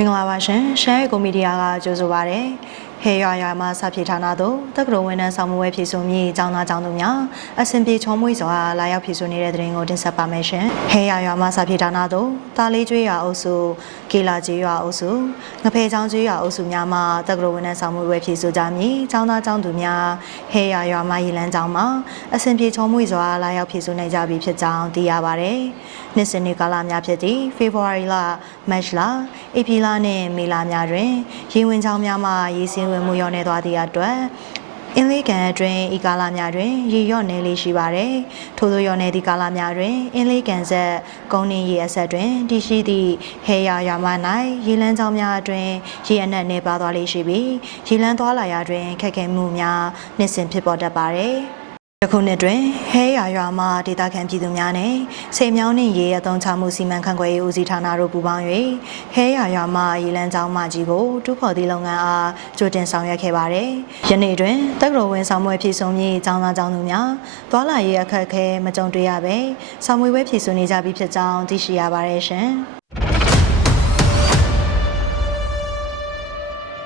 င်္ဂလာပါရှင်ရှမ်းကိုမီဒီယာကကြိုဆိုပါရယ် ဟေရွာရွာမှာစဖြေဌာနသို့တက္ကသိုလ်ဝန်ထမ်းဆောင်မှုဝဲဖြည့်ဆိုမြည်ကျောင်းသားကျောင်းသူများအဆင်ပြေချောမွေ့စွာလာရောက်ဖြည့်ဆိုနေတဲ့တဲ့ရင်ကိုတင်ဆက်ပါမယ်ရှင်ဟေရွာရွာမှာစဖြေဌာနသို့တာလေးကျွေးရွာအုပ်စုကေလာကျွေးရွာအုပ်စုငဖဲချောင်းကျွေးရွာအုပ်စုများမှာတက္ကသိုလ်ဝန်ထမ်းဆောင်မှုဝဲဖြည့်ဆိုကြမည်ကျောင်းသားကျောင်းသူများဟေရွာရွာမှာရေလန်းကျောင်းမှာအဆင်ပြေချောမွေ့စွာလာရောက်ဖြည့်ဆိုနေကြပြီဖြစ်ကြောင်းသိရပါတယ်နှစ်စဉ်နှစ်ကာလများဖြစ်သည့်ဖေဖော်ဝါရီလမတ်လဧပြီလနှင့်မေလများတွင်ရေဝင်ချောင်းများမှရေစင်းဝင်မှုရောနေသွားသည့်အတွက်အင်းလေးကန်အတွင်းဤကာလများတွင်ရေရော့နေလေးရှိပါသည်ထို့သောရော့နေသည့်ကာလများတွင်အင်းလေးကန်ဆက်ကုန်းနှင်းရေအဆက်တွင်တည်ရှိသည့်ဟဲယာရွာမ၌ရေလန်းချောင်းများအတွင်ရေအနက်နေပါသွားလေးရှိပြီးရေလန်းသွားလာရာတွင်ခက်ခဲမှုများနှစ်စဉ်ဖြစ်ပေါ်တတ်ပါသည် ယခုနှစ်တွင်ဟဲရွာရွာမှဒေသခံပြည်သူများနဲ့စေမြောင်းနှင့်ရေအသုံးချမှုစီမံခန့်ခွဲရေးဦးစီးဌာနတို့ပူးပေါင်း၍ဟဲရွာရွာမှရေလန်းကျောင်းမကြီးကိုတူးဖော်သည့်လုပ်ငန်းအားကြိုတင်ဆောင်ရွက်ခဲ့ပါတယ်။ယနေ့တွင်တက္ကသိုလ်ဝင်ဆောင်မွေပြည်စုံမြေကျောင်းသားကျောင်းသူများသွာလာရေးအခက်အခဲမကြုံတွေ့ရဘဲဆောင်မွေပွဲပြည်စုံနေကြပြီဖြစ်ကြောင်းသိရှိရပါတယ်ရှင်။